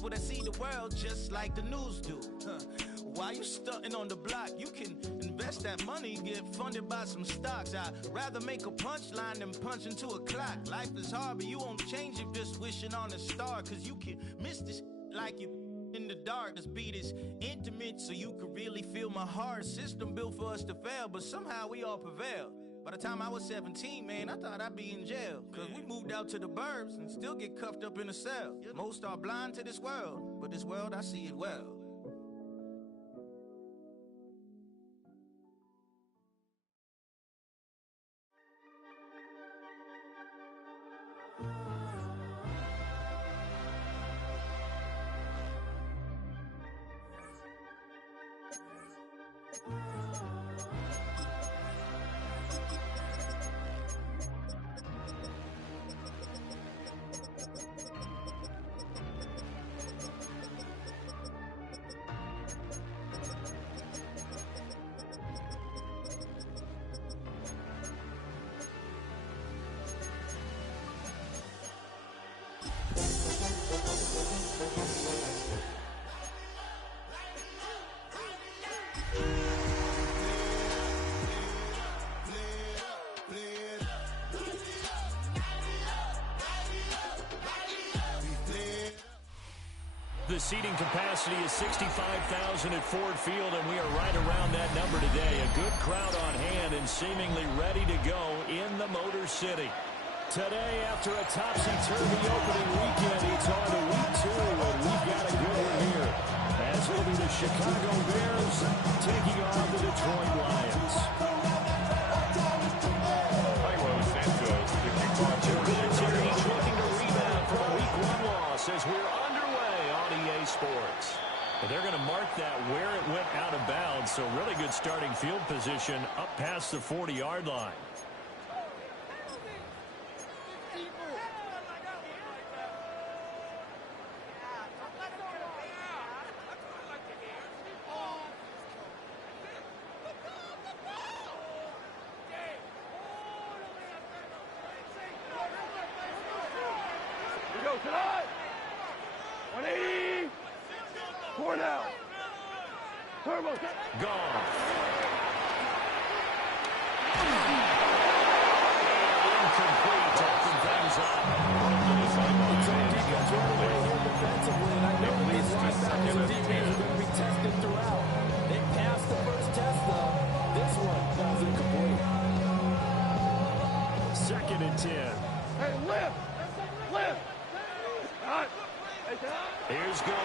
people that see the world just like the news do. While you stunting on the block, you can invest that money, get funded by some stocks. I'd rather make a punchline than punch into a clock. Life is hard, but you won't change it just wishing on a star. Cause you can miss this like you in the dark. This beat is intimate, so you can really feel my heart. System built for us to fail, but somehow we all prevail. By the time I was 17, man, I thought I'd be in jail. Cause we moved out to the burbs and still get cuffed up in a cell. Most are blind to this world, but this world, I see it well. The seating capacity is 65,000 at Ford Field, and we are right around that number today. A good crowd on hand and seemingly ready to go in the Motor City. Today, after a topsy-turvy opening weekend, it's on to week 2, and we've got a good one here. As will be the Chicago Bears taking on the Detroit Lions. Each looking to rebound from a week 1 loss as we're underway on EA Sports. But they're going to mark that where it went out of bounds, so really good starting field position up past the 40-yard line. Tonight, 180, 4 now, turbo, gone. Incomplete, taking things up. Defense right away here defensively, and I know these linebackers and DBs are going to be tested throughout. They passed the first test, though. This one falls incomplete. 2nd and 10. Hey, lift. Here's Gone.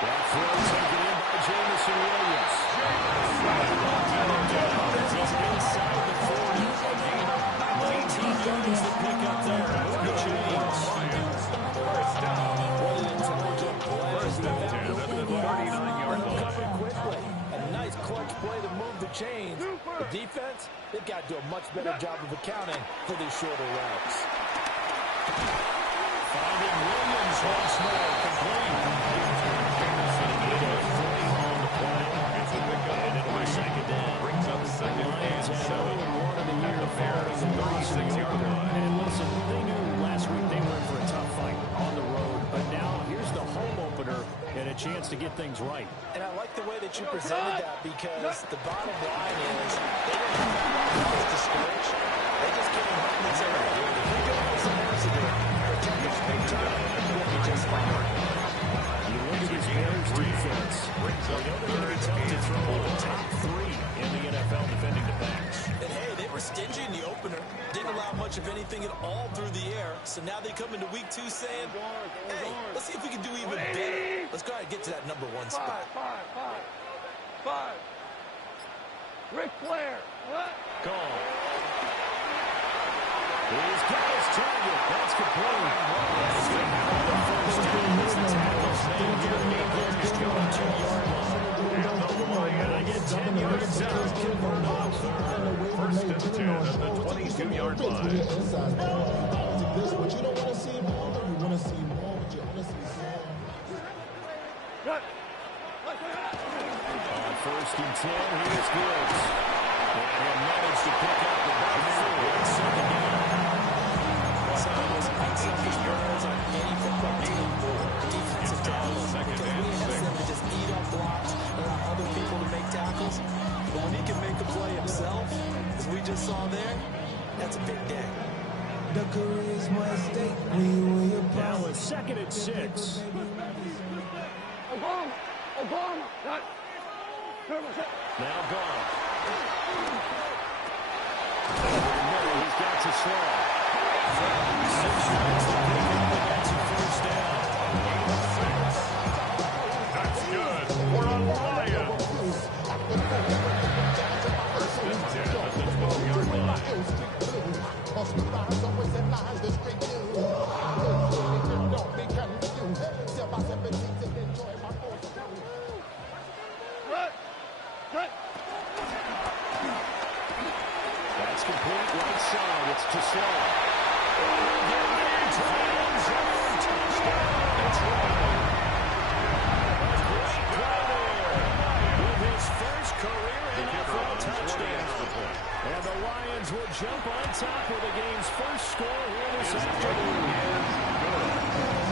That throw taken in by Jameson Williams. Inside the 40. 19 yards to pick up there. Move the chains. First down. What an intelligent play. First down, 10 at the 39-yard line. Covered quickly. A nice clutch play to move the chains. The defense, they've got to do a much better job of accounting for these shorter routes. Finding Williams once more, complete. On the play. It's a pickup. And it'll be 2nd down. Brings up 2nd and 7. At the Bears, 36-yard line. And listen, they knew last week they were in for a tough fight on the road. But now here's the home opener and a chance to get things right. And I like the way that you presented that because the bottom line is they didn't have that discouraged. They just came home and said, hey, if we go on some accident, protect this big time, we'll be just fine. You look at this Bears defense. Brings up They're going to be tough to throw the top 3 in the NFL defending the pass. And hey, they were stingy in the opener. Didn't allow much of anything at all through the air. So now they come into week 2 saying, hey, let's see if we can do even better. Let's go ahead and get to that number 1 spot. Five. Ric Flair. What? Gone. He's got his target. That's complete. The first down is the tackle's made here. Bears go to 2-yard line. And the Lions get 10 yards out. First and 10 at the 22-yard line. But you don't want to see him all. You want to see him all, but you honestly see him. On 1st and 10, here's Gibbs. And he'll manage to pick up the back 4. 2nd down. Some of those unselfish players, I call there, that's a big day. The career is more at stake when you win your Now prime. a 2nd and 6. Now gone. He's got to slow. 6 yards to pick up, and that's a first down. That's good for a Lion. First and 10 at the 12-yard line. That's complete right side. It's to slow. Getting into the end zone. Touchdown. That's right. A great play there with his first career NFL touchdown. And the Lions will jump on top of the game's first score here this afternoon.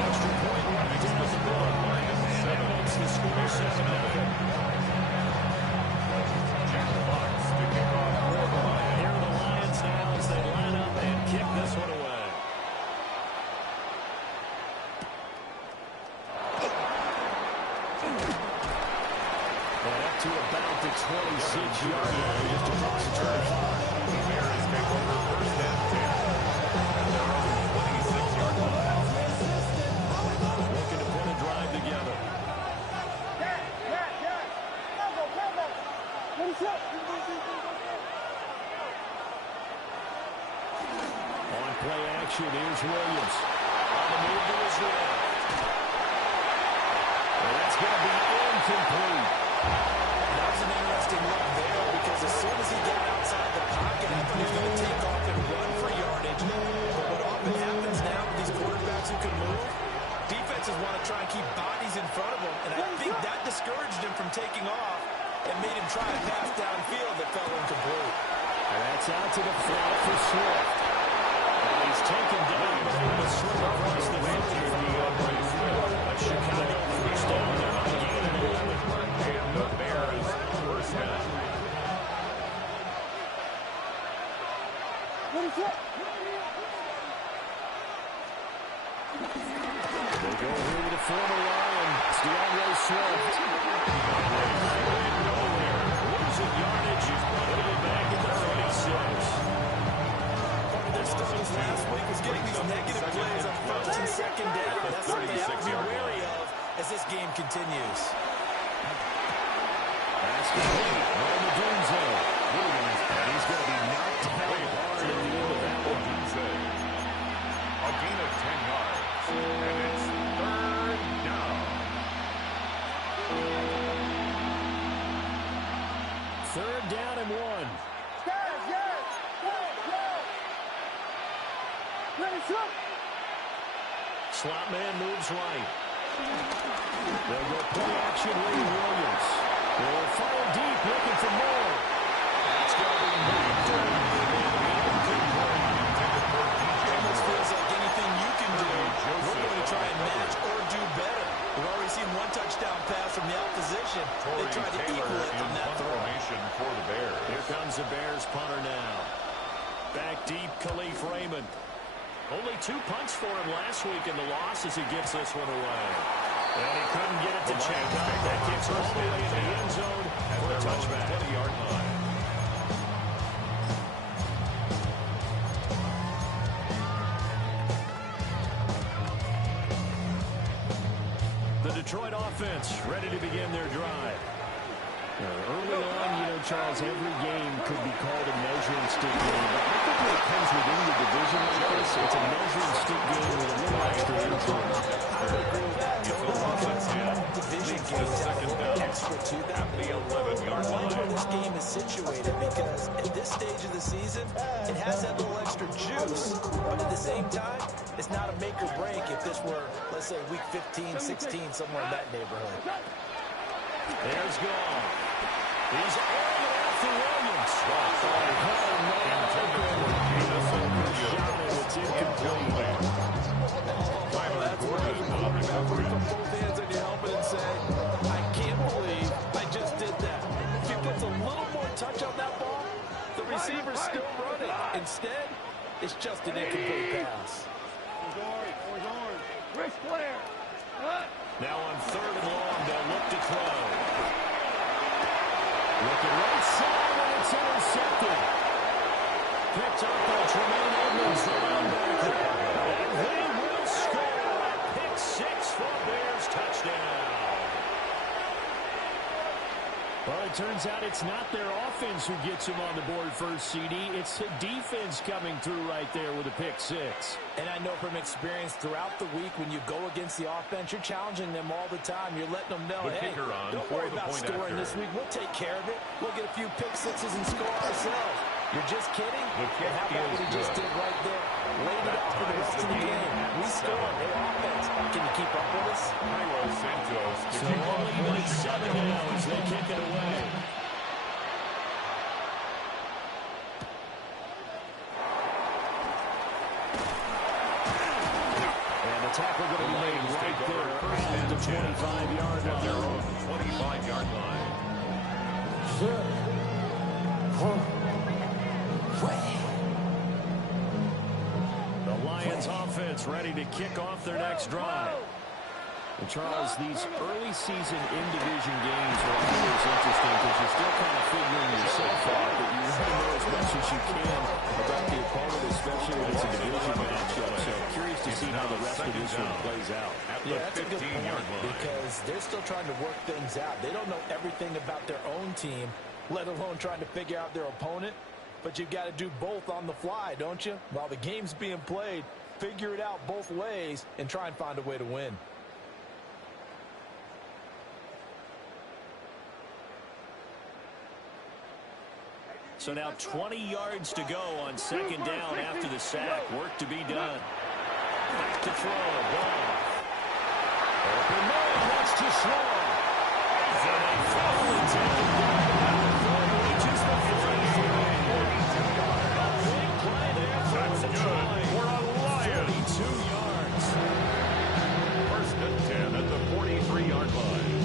Extra point right down the middle. That makes the score 7-0. Here are the Lions now as they line up and kick this one away. And up to about the 26-yard line, just across the 25. The Bears take over first and 10 at their own 26-yard line. Looking to put a drive together. On play action, here's Williams. On the move to his left. And that's going to be incomplete. That was an interesting look there because as soon as he got outside the pocket, I thought he was going to take off and run for yardage. But what often happens now with these quarterbacks who can move, defenses want to try and keep bodies in front of them, and I think that discouraged him from taking off and made him try a pass downfield that fell incomplete. And that's out to the flat for Swift. And he's taken down behind the slip across the field. A Chicago first down there on the gain of 11. And the Bears first down. They go here with the former Lion, DeAndre Swift. Nowhere. Losing yardage. He's putting it back at the 36. Part of their struggles last week was getting these negative plays on first and second down. That's something they have to be wary of as this game continues. That's complete. Rome Odunze. And he's going to be knocked out hard at the end of that one. A gain of 10 yards. And it's third down. Third down and 1. Slot man moves right. They'll go play action with Williams. They'll fire deep, looking for more. That's going to be moved. Almost feels like anything you can do, we're going to try and match or do better. We've already seen one touchdown pass from the opposition. They tried to equal it on that throw. For the Bears. Here comes the Bears punter now. Back deep, Khalif Raymond. Only 2 punts for him last week in the loss as he gives this one away. And he couldn't get it to check out. That kicks all the way in the end zone for a touchback. 20-yard line. The Detroit offense ready to begin their drive. Early on, Charles, every game could be called a measuring stick game. But I think when it comes within the division like this, it's a measuring stick game with a little extra influence. I would agree with that. Total offense, division games have a little extra to that. The 11-yard I like where line. this game is situated because at this stage of the season, it has that little extra juice, but at the same time, it's not a make or break if this were, let's say, week 15, 16, somewhere in that neighborhood. There's Gall. He's airing it out for Williams. It's incomplete. Tyler Gordon on the coverage. Put both hands on your helmet and say, I can't believe I just did that. If he puts a little more touch on that ball, the receiver's still running. It's just an incomplete pass. Now on 3rd and long, they'll look to throw. Looking right side, and it's intercepted. Picked up by Tremaine Edmonds, the linebacker. And they will score a pick 6 for Bears touchdown. Well, it turns out it's not their offense who gets them on the board first, CD. It's the defense coming through right there with a pick 6. And I know from experience throughout the week when you go against the offense, you're challenging them all the time. You're letting them know, hey, don't worry about scoring this week. We'll take care of it. We'll get a few pick 6s and score ourselves. You're just kidding? Well, how about what he just did right there? Laid it out for the rest of the game. We scored. Their offense. Can you keep up with us? So only 7 now as they kick it away. And the tackle going to be made right there at the 25-yard line. Their own 25-yard line. The Lions offense ready to kick off their next drive. And Charles, these early season in-division games are always interesting because you're still kind of figuring yourself out, but you want to know as much as you can about the opponent, especially when it's a division matchup. So curious to see how the rest of this one plays out. Yeah, that's a good point because they're still trying to work things out. They don't know everything about their own team, let alone trying to figure out their opponent. But you've got to do both on the fly, don't you? While the game's being played, figure it out both ways and try and find a way to win. So now 20 yards to go on 2nd down after the sack. Work to be done. Back to throw. Ball. Open man. That's too strong. And a foul down. Reaches the 43. A big play there for the try. For a Lions. 42 yards. 1st and 10 at the 43-yard line.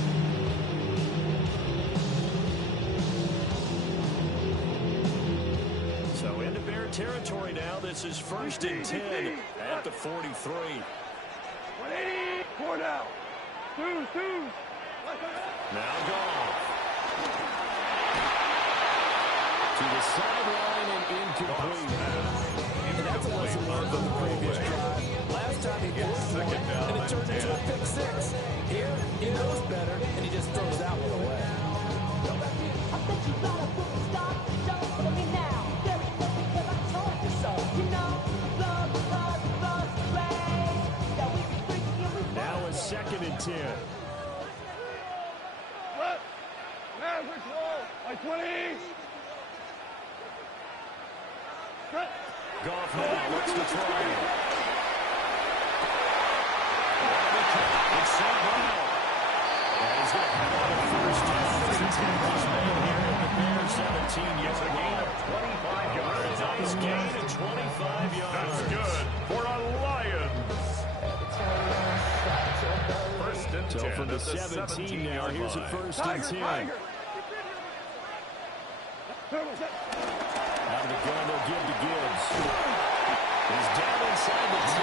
So into Bear territory now. This is 1st and 10 at the 43. 180. 4 down. 2. Now Goff. To the sideline and incomplete. And that's a lesson learned from the previous drive. Last time he forced one, and it turned into a pick 6. Here, he knows better, and he just throws that one away. Now a 2nd and 10. What? Man, control. Like 20. Goff now looks to throw. It's St. Brown. And he's going to have on a 1st down as he tackles man here at the Bears 17-yard gain of 25 yards. Nice gain of 25 yards. That's good for a Lions. 1st and 10 So from the at 17 now, here's a 1st and 10. Out of the gun, they'll give to Gibbs. He's down inside the 10.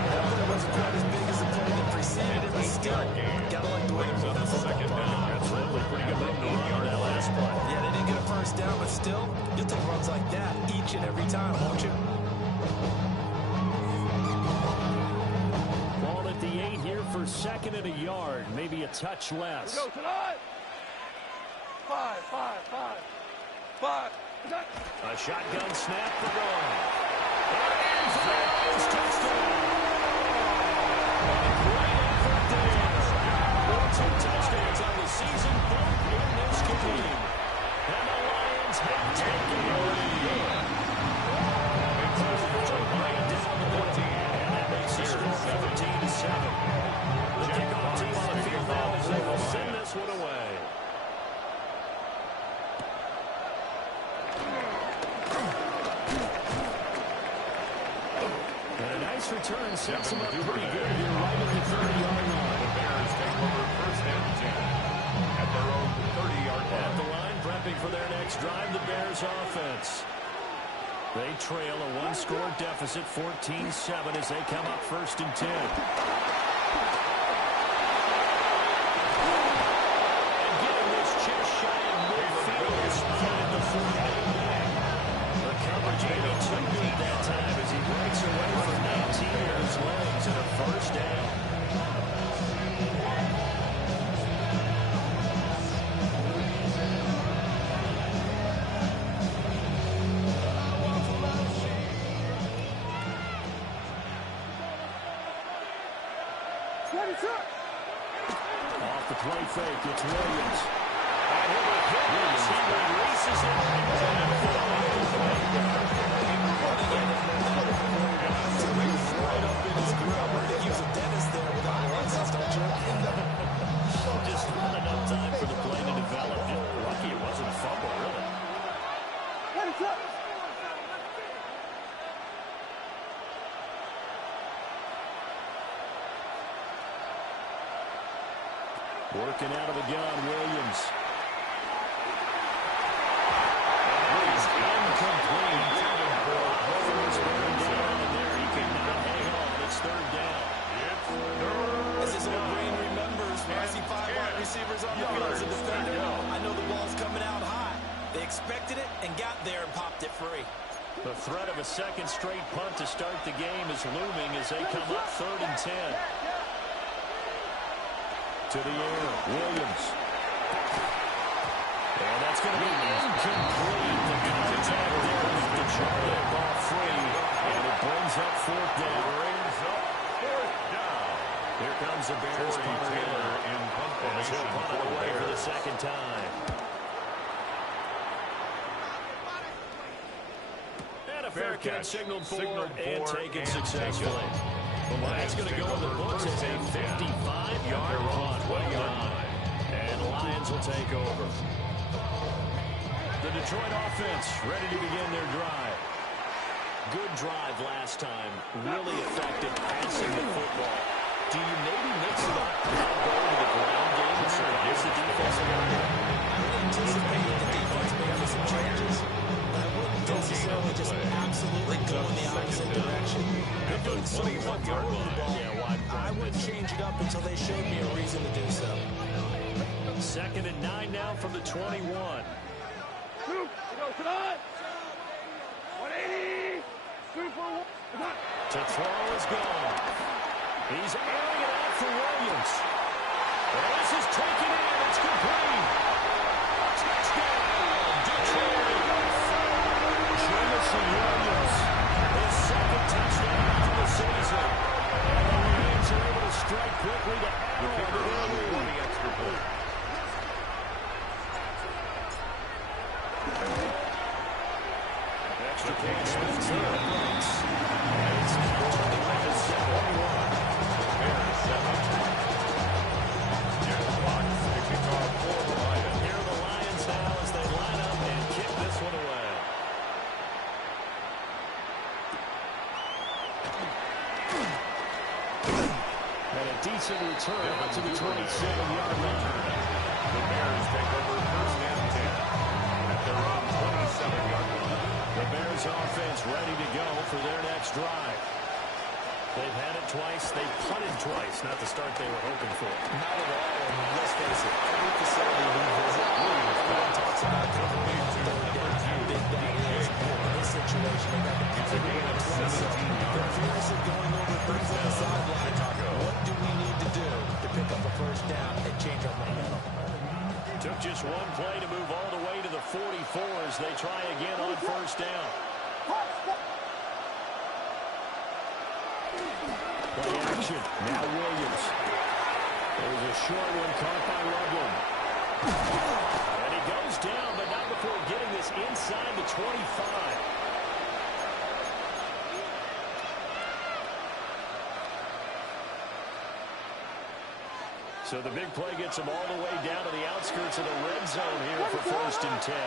That wasn't quite as big as the play that preceded it, but still, gotta like the way he moved the football. Absolutely, pretty good move to run on that last play. Yeah, they didn't get a 1st down, but still, you'll take runs like that each and every time, won't you? Ball at the 8 here for 2nd and a yard, maybe a touch less. Go tonight. 5. A shotgun snap for Goff. And throws, touchdown. Great effort there. 2 touchdowns on the season, both in this game. And the Lions have taken the lead. Bring it down to 14, and that makes the score 14-7. The kickoff team on the field now as they will send this one away. Return sets him up pretty good here right at the 30-yard line. The Bears take over 1st and 10 at their own 30-yard line. At the line, Brett prepping for their next drive, the Bears offense. They trail a one-score deficit, 14-7, as they come up 1st and 10. And getting this just shy of midfield, spotted the 4-man. The coverage ain't too good that time as he breaks away from 19 of his legs and a 1st down. Off the play fake, it's Williams. And he'll be hit. He releases it. Right up in his grill. They use a dentist there without license, don't you? Just not enough time for the play to develop. Just lucky it wasn't a fumble, really. Working out of the gun, Williams. And he's incomplete. Williams burned down, and there he can now hang on. It's 3rd down. As his old brain remembers, when I see 5 wide receivers on the field as a defender, I know the ball's coming out high. They expected it and got there and popped it free. The threat of a second straight punt to start the game is looming as they come up 3rd and 10. To the air, Williams. And that's going to be incomplete. The contact there with the Charlotte ball free. And it brings up 4th down. Here comes the Bears punter Taylor in punt formation. He'll punt it away for the 2nd time. And a fair catch signaled for and taken successfully. That's going to go in the books as a 55-yard punt. Well done. And the Lions will take over. The Detroit offense ready to begin their drive. Good drive last time. Really effective passing the football. Do you maybe mix it up and go to the ground game and surprise the defensive line? I would anticipate the defense making some changes, but I wouldn't necessarily just absolutely go in the opposite direction. They're doing so well throwing the ball. I wouldn't change it up until they showed me a reason to do so. 2nd and 9 now from the 21. To throw is gone. He's airing it out for Williams. And this is taken in. It's complete. Touchdown, Detroit. Jameson Williams. His 2nd touchdown for the season. And the Lions are able to strike quickly to add on to their lead. The extra point. Extra point spins here. And it's 21. Bears 7. Jeff Locke kicking off for the Lions. Here are the Lions now as they line up and kick this one away. And a decent return out to the 27-yard line. The Bears take over 1st and 10 at their own 27-yard line. The Bears offense ready to go for their next drive. They've had it twice. They've punted twice. Not the start they were hoping for. Not at all. And let's face it, every facility we visit, everyone talks about the big down, how big that is. In this situation, they got the gain of 17 yards. They're furious of going over things on the sideline. What do we need to do to pick up a 1st down and change our momentum? Took just one play to move all the way to the 44 as they try again on 1st down. Play action. Now Williams. There's a short one caught by Loveland. And he goes down, but not before getting this inside the 25. So the big play gets them all the way down to the outskirts of the red zone here for 1st and 10.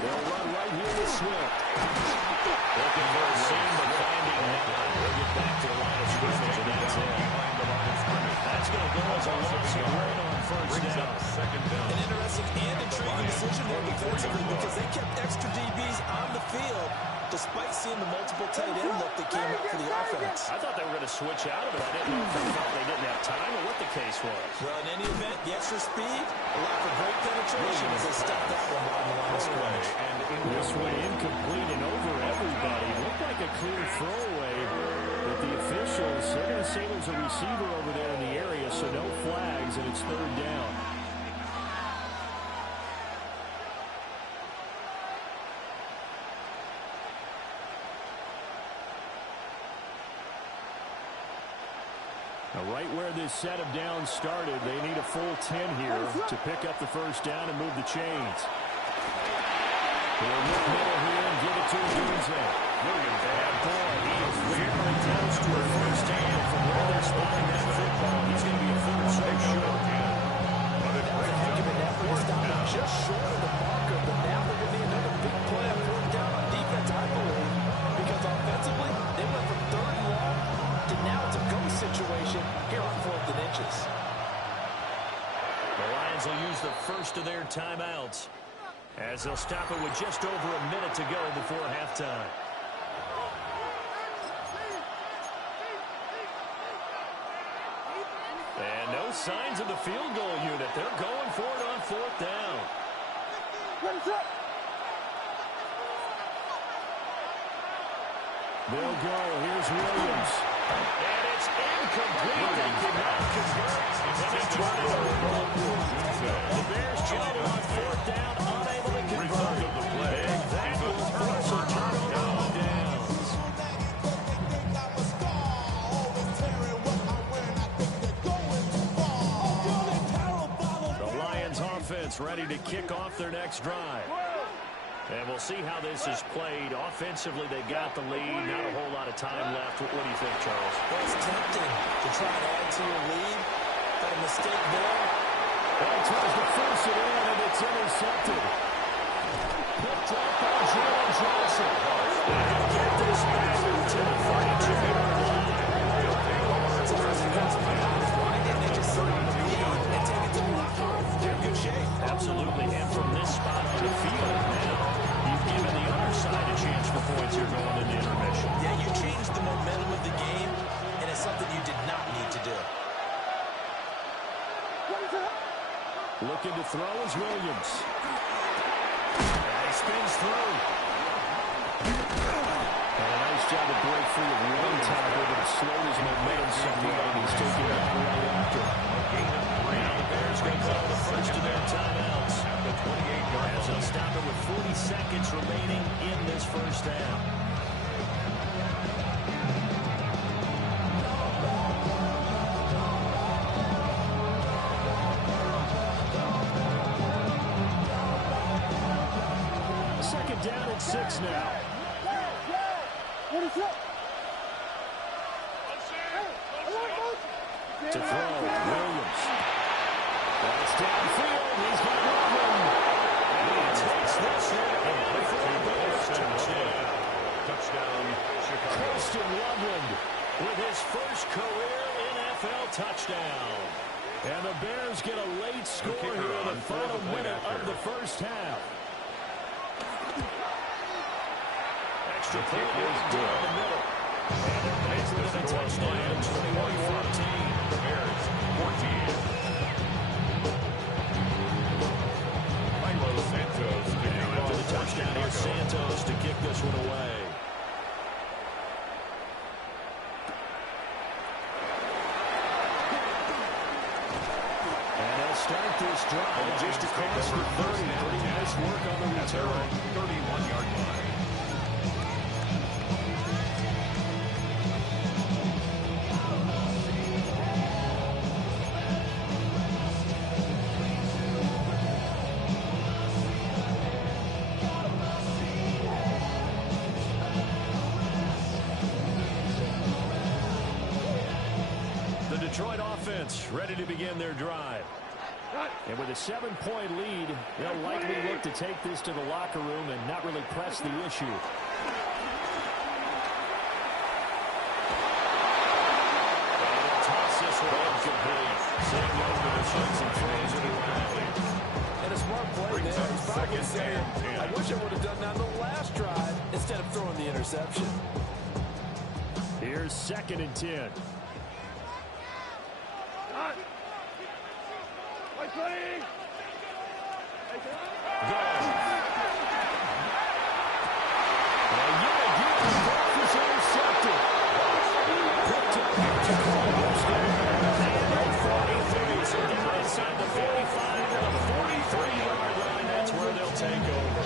They'll run right here with Swift. Looking for a seam, but finding none. They'll get back to the line of scrimmage, and that's it. That's going to go as a loss of 1 on 1st down. 2nd down. classic and intriguing decision there defensively because they kept extra DBs on the field despite seeing the multiple tight end look that came up for the offense. I thought they were going to switch out of it. I didn't know if they thought they didn't have time or what the case was. Well, in any event, the extra speed allowed for great penetration as they stopped that one on the line of scrimmage. This one incomplete and over everybody. Looked like a clear throwaway. But the officials, they're going to say there's a receiver over there in the area, so no flags, and it's third down. Now, right where this set of downs started, they need a full 10 here to pick up the first down and move the chains. They'll look middle here and give it to Odunze. Williams, bad ball. He is very close to a first down from where they're spotting that football. He's going to be a third so short. That was a heck of an effort to stop him just short of the marker, but now they're going to need another big play on fourth down on defense, I believe, because offensively, they went from third and long to now it's a go situation here on 4th and inches. The Lions will use the first of their timeouts as they'll stop it with just over a minute to go before halftime. And no signs of the field goal unit. They're going for it on fourth down. They'll go. Here's Williams. And it's incomplete. They cannot convert. And it's running over. The Bears tried it on fourth down, unable to convert. And that will force a turnover on downs. The Lions offense ready to kick off their next drive. And we'll see how this is played. Offensively, they've got the lead. Not a whole lot of time left. What do you think, Charles? Well, it's tempting to try and add to your lead, but a mistake there. Well, he tries to force it in, and it's intercepted. Picked up by Jalen Johnson. And he'll get this back to the 32-yard line. Why didn't they just sit on the lead and take it to the locker room? They're in good shape. Absolutely. And from this spot on the field now, you've given the other side a chance for points here going into intermission. Yeah, you changed the momentum of the game, and it's something you did not need to do. Looking to throw is Williams. And he spins through. And a nice job to break free of one tackle, but it slowed his momentum somewhat, and he's taking it right after. Now the Bears going to call the first of their timeouts. As they'll stop it with 40 seconds remaining in this first half. Second down at 6 now. To throw, Williams. That's downfield. He's got Loveland. And he takes this one for a Bears touchdown. Christian Loveland with his first career NFL touchdown. And the Bears get a late score here in the final minute of the first half. Extra point is down the middle. And they're back with a touchdown. 21-14. Bears 14. Milo Santos. After the touchdown, here's Santos to kick this one away. And they'll start this drive just across the 30. Pretty nice work on the return. 31-yard line. Detroit offense ready to begin their drive. And with a 7-point lead, they'll likely look to take this to the locker room and not really press the issue. And they'll toss this one incomplete. Same motion, and throws it away. And a smart play there. He's probably saying, I wish I would have done that on the last drive instead of throwing the interception. Here's 2nd and 10. Inside the 45 to the 43-yard line. That's where they'll take over.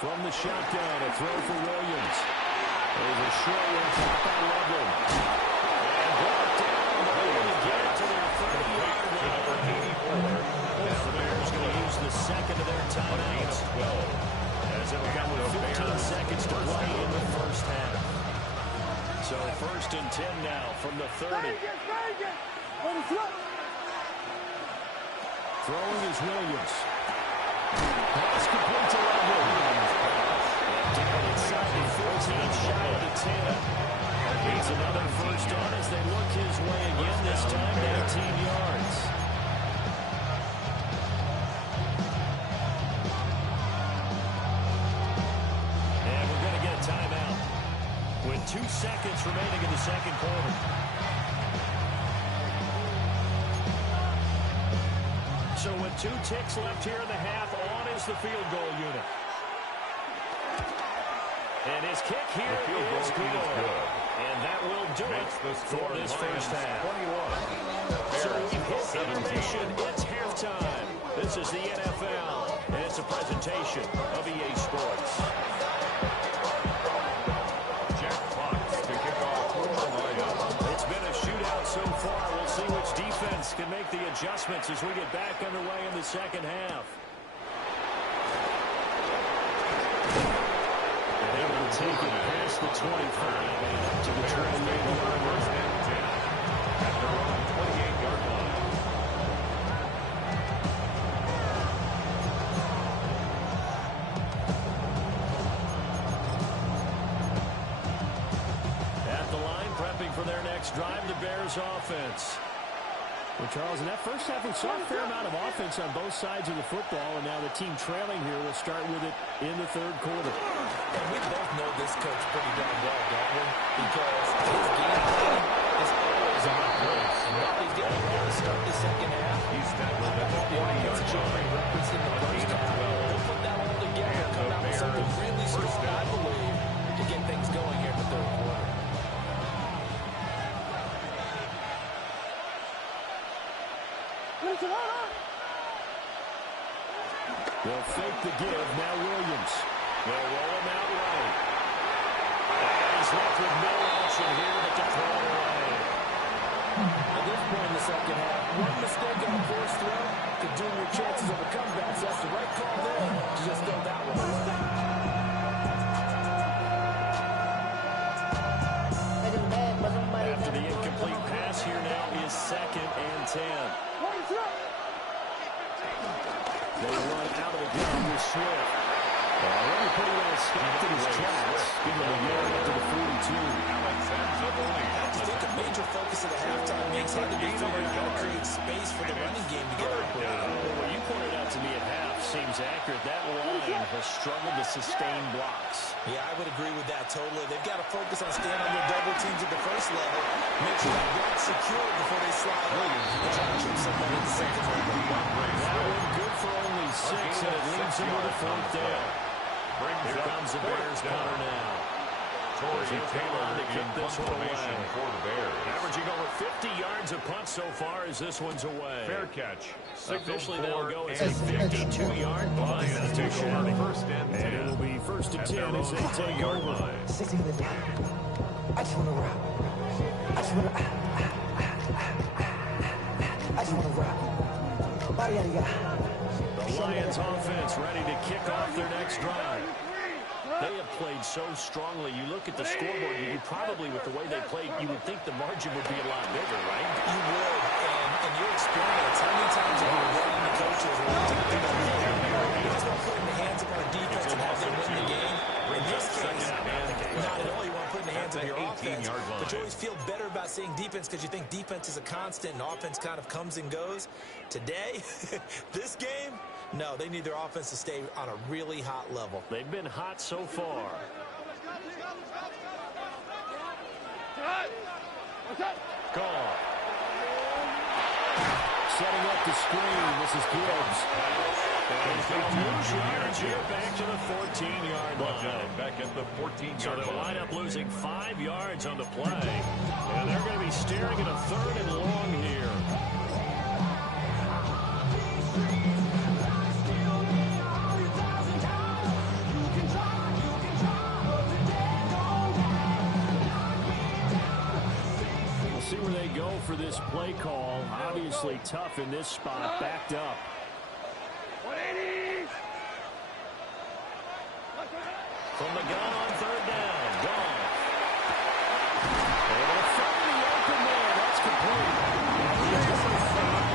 From the shotgun, a throw for Williams. There's a short one caught by Loveland. And brought down, but able to get it to their 30-yard line. Now the Bears going to use the second of their timeouts. As it will come with 15 seconds to play in the first half. So 1st and 10 now from the 30. Throwing is Williams. Pass complete to Loveland. Down inside the 14, shy of the 10. It's another first down as they look his way again, this time 19 yards. And we're going to get a timeout with 2 seconds remaining in the second quarter. So with 2 ticks left here in the half, on is the field goal unit. And his kick here is good. And that will do it for this first half. So we've hit intermission. It's halftime. This is the NFL, and it's a presentation of EA Sports. Jack Fox to kick off for the Lions. It's been a shootout so far. We'll see which defense can make the adjustments as we get back underway in the second half. Take it past the 25 to the 28-yard line. At their own 28-yard line. At the line, prepping for their next drive, the Bears offense. Well, Charles, in that first half, we saw a fair amount of offense on both sides of the football, and now the team trailing here will start with it in the third quarter. And we both know this coach pretty darn well, don't we? Because his game plan is always on point. And now he's getting ready to start the second half. He's tackled at the 40-yard line. Reference in the first half. They'll put that all together and come out with something really strong, I believe, to get things going here in the third quarter. They'll fake the give. Now Williams. They'll roll him out right. And he's left with no option here but to throw it away. At this point in the second half, one mistake on a forced throw could doom your chances of a comeback. So that's the right call there to just throw that one away. After the incomplete pass, here now is 2nd and 10. They run out of the gun with Swift. Already pretty well stopped in his tracks. Give him a yard up to the 42. I just think a major focus of the halftime makes had to be figuring out how to create space for the running game to get operated. Well, what you pointed out to me at half seems accurate. That line has struggled to sustain blocks. Yeah, I would agree with that totally. They've got to focus on staying on their double teams at the first level, make sure that block's secured before they slide on and try to keep someone at the second level. That one good for only 6, and it leaves him with a 4th down. Here comes the Bears punter now. Torrey Taylor to kick this one away. For the Bears. Averaging over 50 yards a punt so far as this one's away. Fair catch. Officially that'll go as a 52-yard punt. And it'll be 1st and 10 as they take over. I just want to rock. I just want to rock. The Lions offense ready to kick off their next drive. They have played so strongly. You look at the scoreboard, you probably, with the way they played, you would think the margin would be a lot bigger, right? You would. And in your experience, how many times have you run into coaches where you think they're going to just want to put in the hands of our defense and have them win the game? In this case, not at all. You want to put in the hands of your offense. But you always feel better about seeing defense because you think defense is a constant and offense kind of comes and goes. Today, this game, no, they need their offense to stay on a really hot level. They've been hot so far. Call. Setting up the screen. This is Gibbs. Lose yards here back to the 14-yard line. Back at the 14-yard so they'll wind up losing 5 yards on the play. And they're going to be staring at a 3rd and long here. We'll see where they go for this play call. Obviously tough in this spot, backed up. 180. From the gun on 3rd down. Gone. Able to find the open man. That's complete.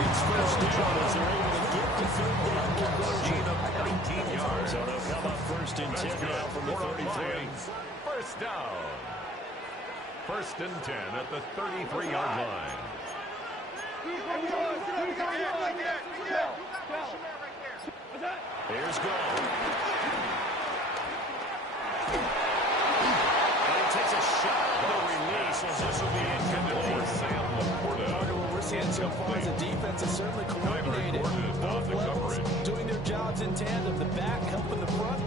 It's first down as they're able to get the 3rd down conversion of 19 yards. So they'll come up 1st and 10 now from the 33. First down. 1st and 10 at the 33-yard line. Here's Gold. And he takes a shot at the release as this will be incomplete. Sam Laporta. What we're seeing so far is the defense is certainly coordinated. Both levels doing their jobs in tandem. The back helping the front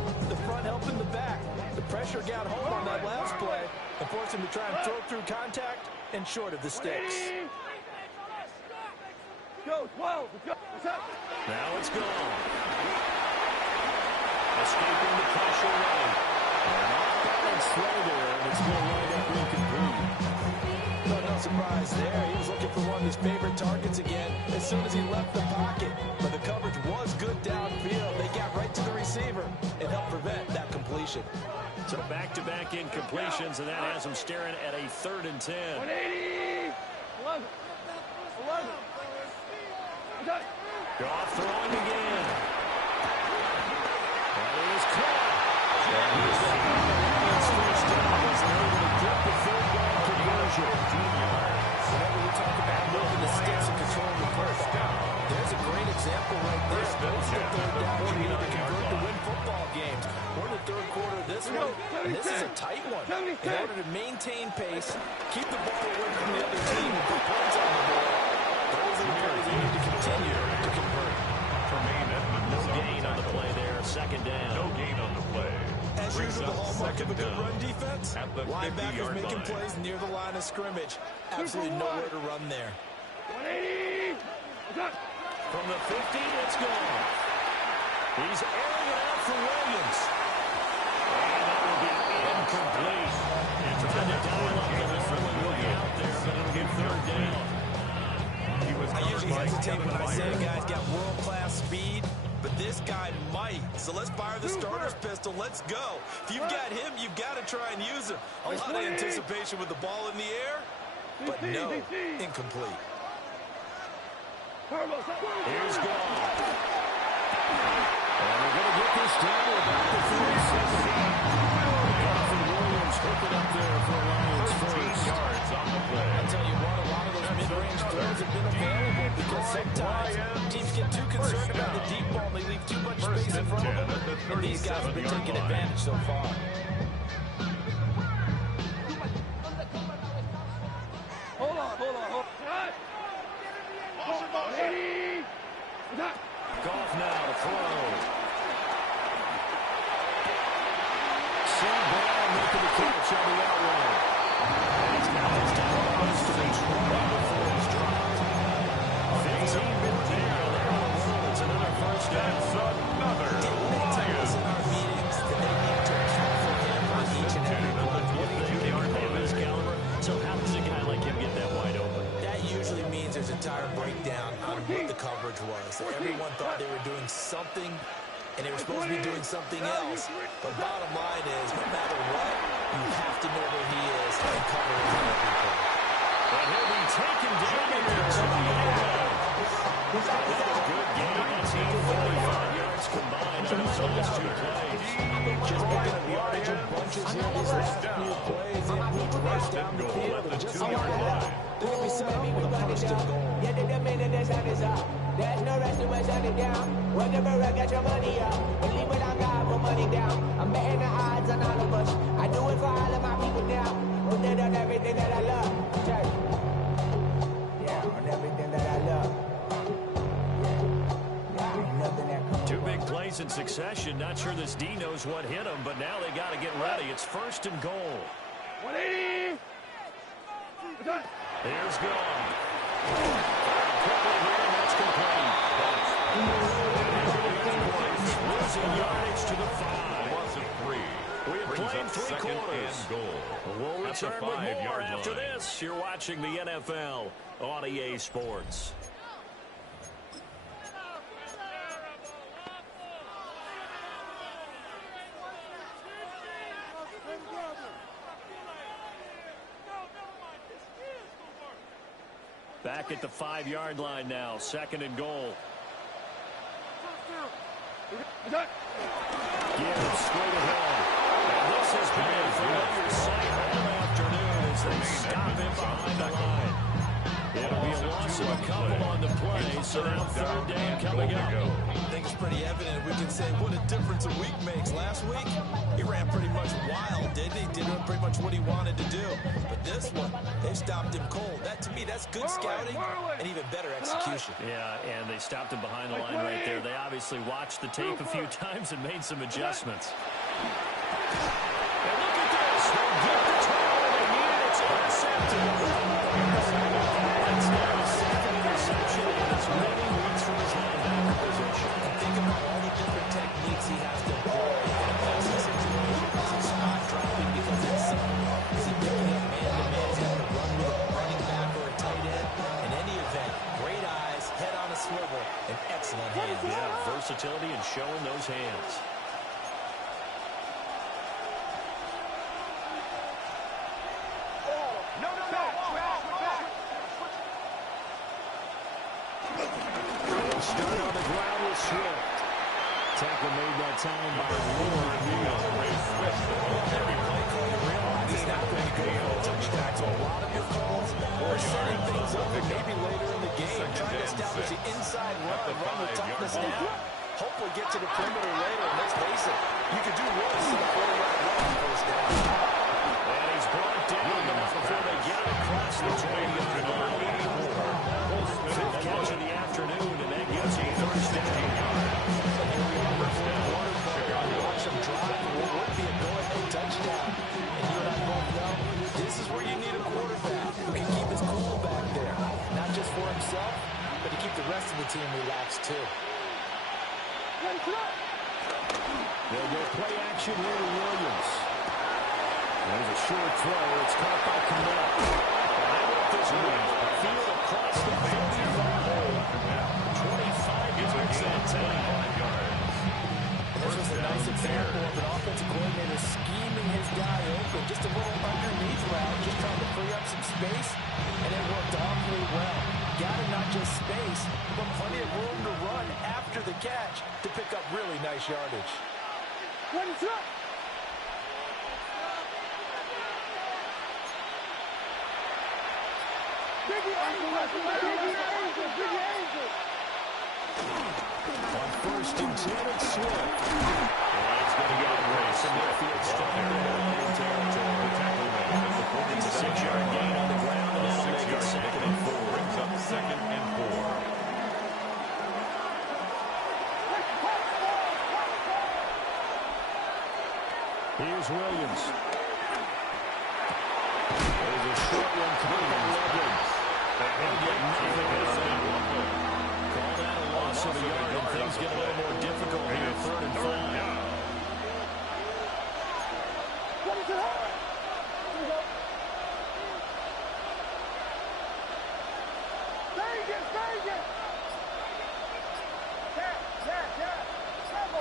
helping the back. The pressure got hold on that last play and forced him to try and throw through contact and short of the sticks. Go, 12. What's up? Now it's gone. Escaping the pressure right. An off-balance throw there, and it's going to wind up incomplete. No surprise there. He was looking for one of his favorite targets again as soon as he left the pocket. But the coverage was good downfield. They got right to the receiver and helped prevent that completion. So back-to-back incompletions, and that has them staring at a 3rd and 10. 180. 11. 11. Goff throwing again. That is caught. And he's got the Lions first down as they're able to get the 3rd down conversion. 15 yards. Whenever we talk about moving the sticks and controlling the first down, there's a great example right there. Those are the 3rd down you need to convert to win football games. We're in the 3rd quarter of this one, and this is a tight one. In order to maintain pace, keep the ball away from the other team, and put points on the board, those are the plays they need to continue to convert. Tremaine Edmonds No gain on the play there. 2nd down. No gain on the play. As usual, the hallmark of a good run defense, at the linebackers 50-yard making line. plays near the line of scrimmage. Absolutely nowhere to run there. 180. What's up? From the 50, it's gone. He's airing it out for Williams. And that will be incomplete. Trying to dial up the middle and will be out there, but it'll get 3rd down. I usually hesitate when I say a guy's got world-class speed, but this guy might. So let's fire the starter's pistol. Let's go. If you've got him, you've got to try and use him. A lot of anticipation with the ball in the air, but no, incomplete. Here's Goff. And we're going to get this down to about the 47. Goff and Williams hook it up there for Lions first. Yards on the play. I'll tell you what, a lot of those mid-range throws have been available because sometimes teams get too concerned about the deep ball and they leave too much space in front of them, and these guys have been taking advantage so far. Hold on. Goff now to throw. Sam Brown making the catch on the outrun. He's got this to cross to the 20 before he's dropped. 15 minutes there. They're on the roll. It's another first down. Another Lions. In our meetings, that they need to account for him on each and every one. So how does a guy like him get that wide open? That usually means there's a entire breakdown on what the coverage was. Everyone thought they were doing something and they were supposed to be doing something else. But bottom line is, no matter what, you have to know where he is and cover him on every play. And he'll be taken down and to the end zone. Another good game. That's 45 yards combined on those last two plays. Just picking up yardage in bunches here these last few plays. They moved right down the field and just like that, they're going to be set up with a first and goal. Yeah, the minute the sun is up. There's no rest to shut it down. Whenever I get your money up, believe it, I'm God, put money down. I'm betting the odds on all of us. I do it for all of my people now. Put it on everything that I love. Church. Yeah, on everything that I love. Two big plays in succession. Not sure this D knows what hit him, but now they got to get ready. It's first and goal. 180. Here's gone. Quickly here, and that's complete. Losing yardage to the 5. Loss of 3. We have played three quarters. Goal. We'll At the return with more 5-yard after line. this. You're watching the NFL on EA Sports. Back at the 5-yard line now. Second and goal. Gibbs straight ahead. And this has been a familiar sight all afternoon as they stop him behind the line. It'll be a loss of a couple on the play, so now third down coming up. I think it's pretty evident. We can say what a difference a week makes. Last week, he ran pretty much wild, didn't he? Did pretty much what he wanted to do. But this one, they stopped him cold. That, to me, that's good scouting and even better execution. Yeah, and they stopped him behind the line right there. They obviously watched the tape a few times and made some adjustments. And look at this. They'll get the turnover they need. It's intercepted. That's now his second interception in as many weeks from his linebacker position. Think about all the different techniques he has to employ in a passing situation. Is he spot dropping because it's something? Is he picking up man-to-man, having to run with a running back or a tight end? In any event, great eyes, head on a swivel, and excellent hands. Yeah, versatility and showing those hands. Start on the ground with Swift. Tackle made that time by Warren. Every play call you realize is not going to go for a touchdown. So a lot of your calls are setting things up and maybe later in the game, trying to establish the inside run with toughness now. Hopefully get to the perimeter later. And let's face it, you could do worse than a 40-yard run first down. And he's brought down before they get it across the 20-yard line. Fifth catch of the afternoon, and that gives him first down. Watch him drive. It would be a go-ahead touchdown. And you and I both know this is where you need a quarterback who can keep his cool back there. Not just for himself, but to keep the rest of the team relaxed too. They'll go play action here to Williams. There's a short throw. It's caught by Kmet. And they want this one. Field across the 55. 25 yards that time. This was a nice example of an offensive coordinator scheming his guy open. Just a little underneath route, just trying to free up some space, and it worked awfully well. Got him not just space, but plenty of room to run after the catch to pick up really nice yardage. On first and 10, it's Swift. And he's going to get a race in their field strong in territory. It's a 6-yard gain on the ground, and that'll make it second and 4. Brings up second and 4. Here's Williams. There's a short one coming from Loveland. They'll get nothing out of that one. Call that a loss of a yard, and things get a little more difficult here, third and 5.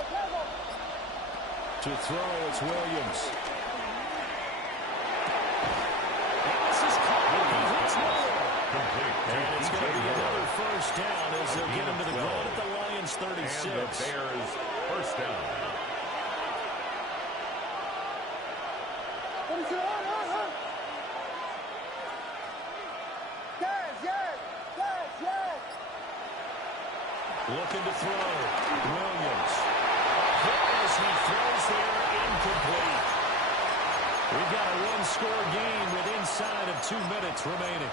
Careful. To throw, it's Williams. And it's going to be another first down as they'll get him to the ground at the Lions 36. And the Bears first down. Looking to throw. Williams. As he throws there, incomplete. We've got a one-score game with inside of 2 minutes remaining.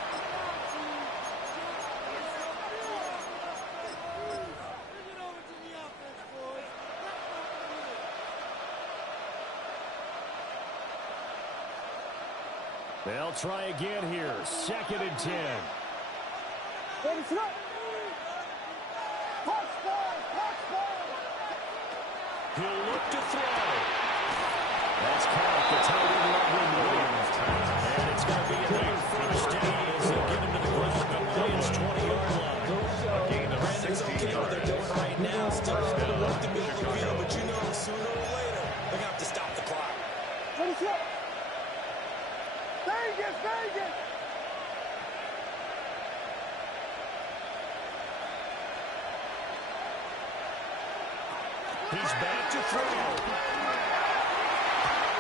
They'll try again here. 2nd and 10. He'll look to throw. That's caught the tight end Ludwig Williams. And it's going to be another first down as they'll get him to the ground at the Lions 20-yard line. A gain of 16 okay what they're doing right now. Still have to work the middle of the field, but you know sooner or later they're going to have to stop the clock. Vegas! He's back to throw.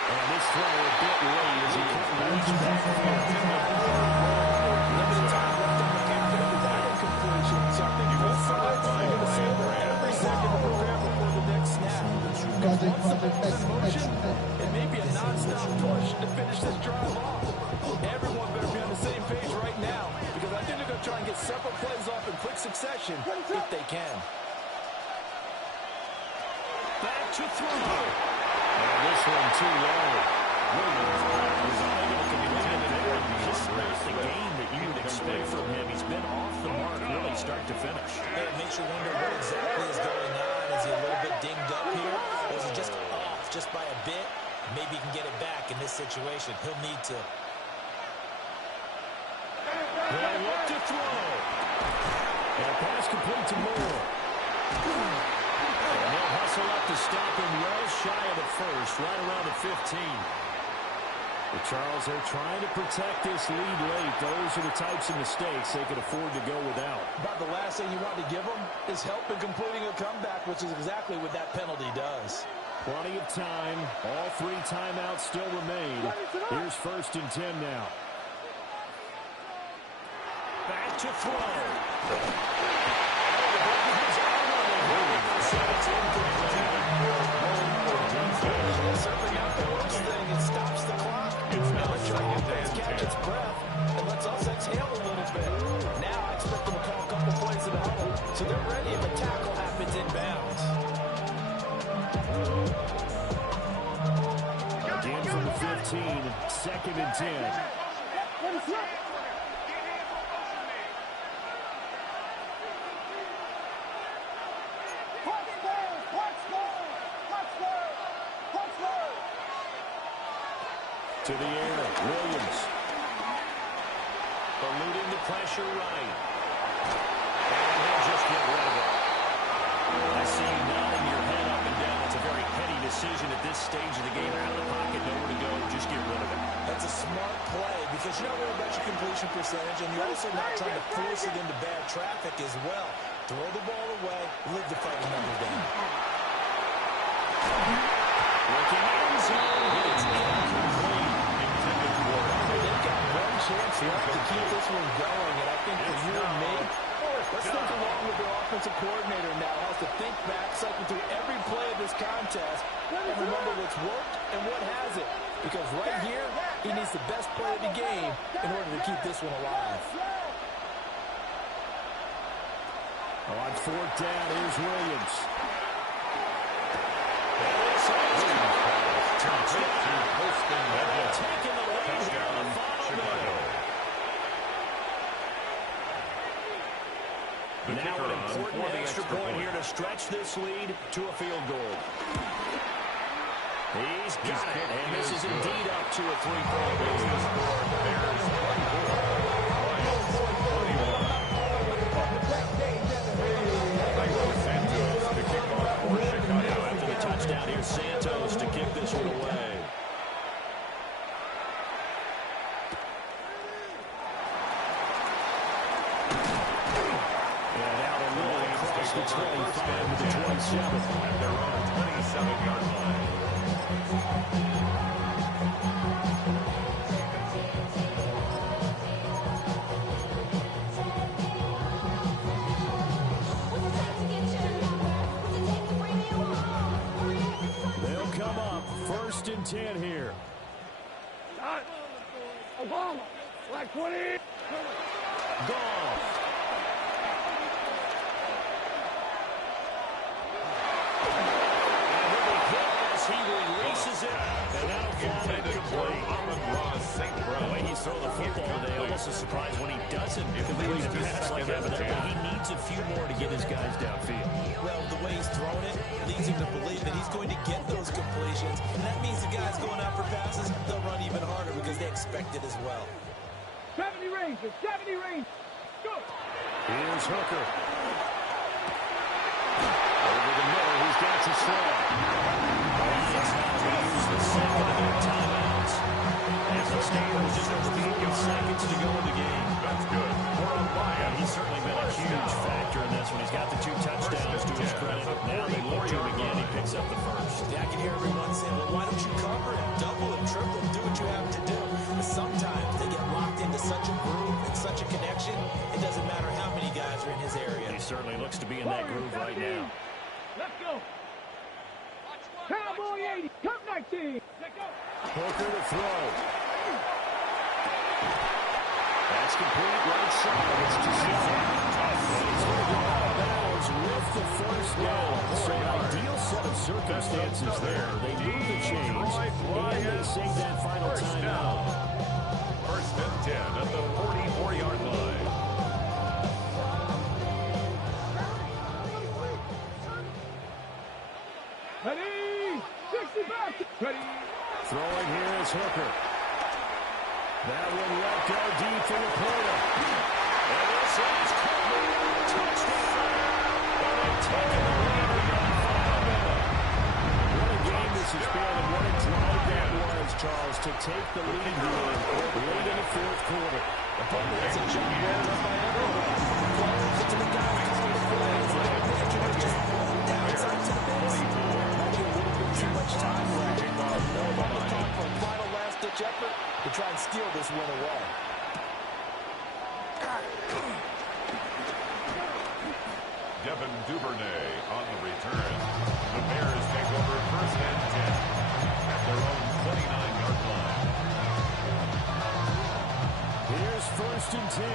And this throw a bit late as he reaches back. Limited time left on the clock after that incompletion. So I think both sides are going to save every second to prepare before the next snap. Because once the ball is in motion, it may be a non-stop push to finish this drive off. Everyone better be on the same page right now because I think they're going to try and get several plays off in quick succession if they can. Back to throw. And this one too low. Williams was unable to complete it there. Just not the game that you would expect from him. He's been off the mark really start to finish. It makes you wonder what exactly is going on. Is he a little bit dinged up here? Or is he just off just by a bit? Maybe he can get it back in this situation. He'll need to. They'll look to throw. And a pass complete to Moore. And they'll hustle up to stop him well shy of the first, right around the 15. But Charles, they're trying to protect this lead late. Those are the types of mistakes they could afford to go without. About the last thing you want to give them is help in completing a comeback, which is exactly what that penalty does. Plenty of time. All 3 timeouts still remain. Here's 1st and 10 now. Back to throw. Certainly not the worst thing. It stops the clock. It's now lets your offense catch its breath and lets us exhale a little bit. Now I expect them to call a couple plays in the huddle, so they're ready if a tackle happens inbounds. Again from the 15, 2nd and 10. To the air, Williams. Eluding the pressure right. And he'll just get rid of it. I see you nodding your head up and down. It's a very heady decision at this stage of the game. Out of the pocket, nowhere to go. Just get rid of it. That's a smart play because you're not worried about your completion percentage, and you're also not trying to force it into bad traffic as well. Throw the ball away, live to fight another down. Looking end zone. It's incomplete. They've got one chance left to keep this one going, and I think for you and me, let's think along with their offensive coordinator now. Has to think back, cycle through every play of this contest, and remember what's worked and what hasn't. Because right here, he needs the best play of the game in order to keep this one alive. On 4th down, here's Williams. Taking the lead here on the final minute. Now an important extra point here to stretch this lead to a field goal. He's got it, and this is indeed up to a 3-point lead. After the touchdown, here's Santos to kick the 25 to the 27. At their own 27-yard line. They'll come up 1st and 10 here. Obama, like 20. Goff. He releases it, and that'll fall incomplete. The way he's throwing the football today, almost a surprise when he doesn't complete a pass like that. But he needs a few more to get his guys downfield. Well, the way he's throwing it leads him to believe that he's going to get those completions. And that means the guys going out for passes, they'll run even harder because they expect it as well. 70 range, 70 range. Go. Here's Hooker. Over the middle, he's got to throw. Use the second of their timeouts. As the Steelers just over 50 seconds to go in the game. That's good. For a Lion. He's certainly been a huge factor in this one. He's got the 2 touchdowns to his credit. Now they look to him again. He picks up the first. Yeah, I can hear everyone saying, well, why don't you cover him, double him, triple him, do what you have to do. But sometimes they get locked into such a groove and such a connection, it doesn't matter how many guys are in his area. He certainly looks to be in that groove right now. Let's go. Cowboy 80, come 19. Let's go. Hooker to throw. That's complete right side. It's to Sean. He's going to go out of bounds with the first down. So an ideal set of circumstances there. They move the chains, and they sing that final timeout. 1st and 10 at the 44-yard line. Ready, 65. Ready. Throwing here is Hooker. That one let go deep for Laporta. And this is caught. Touchdown. And they've taken the lead in that final minute. What a game this has been, and what a drive that was, Charles, to take the lead here late in the 4th quarter. That's a jump ball up by everyone. Players into the guys calling the plays. They're just rolling downside to the base. Maybe a little bit too much time left. Almost time for a final last-ditch effort to try and steal this win away. Devin Duvernay on the return. The Bears take over 1st and 10 at their own 29-yard line. Here's 1st and 10.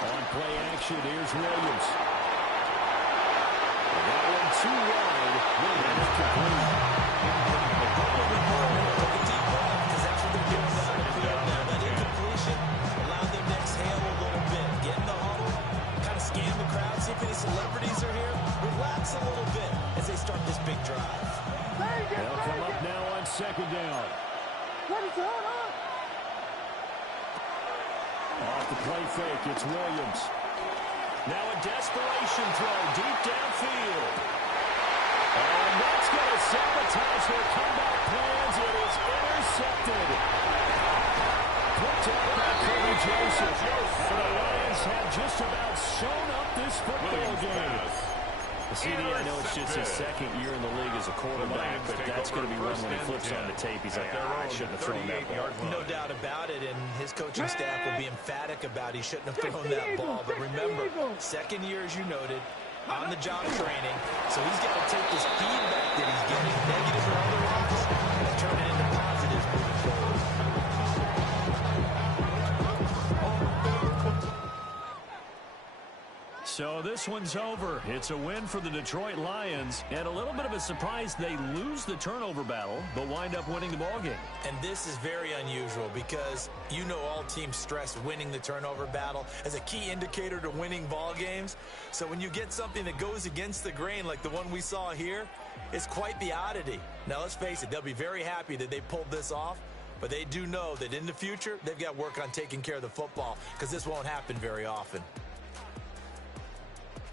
On play action, here's Williams. That one too wide. And it's complete. Because that's what they're doing down the field now. That incompletion allowed them to exhale a little bit. Get in the huddle, kind of scan the crowd, see if any celebrities are here. Relax a little bit as they start this big drive. They'll come up now on 2nd down. Off the play fake, it's Williams. Now a desperation throw deep downfield. And that's going to sabotage their comeback plans. It is intercepted. Picked up by Cody Joseph. And the Lions have just about sewn up this football game. CD, I know it's just his 2nd year in the league as a quarterback, but that's going to be one when he flips on the tape. He's like, I shouldn't have thrown that ball. No doubt about it, and his coaching staff will be emphatic about he shouldn't have thrown that ball. But remember, 2nd year, as you noted, on-the-job training, so he's got to take this feedback that he's getting, negative or otherwise, and turn it into positives moving forward. So this one's over. It's a win for the Detroit Lions, and a little bit of a surprise they lose the turnover battle, but wind up winning the ballgame. And this is very unusual because you know all teams stress winning the turnover battle as a key indicator to winning ball games. So when you get something that goes against the grain like the one we saw here, it's quite the oddity. Now let's face it, they'll be very happy that they pulled this off, but they do know that in the future they've got work on taking care of the football because this won't happen very often.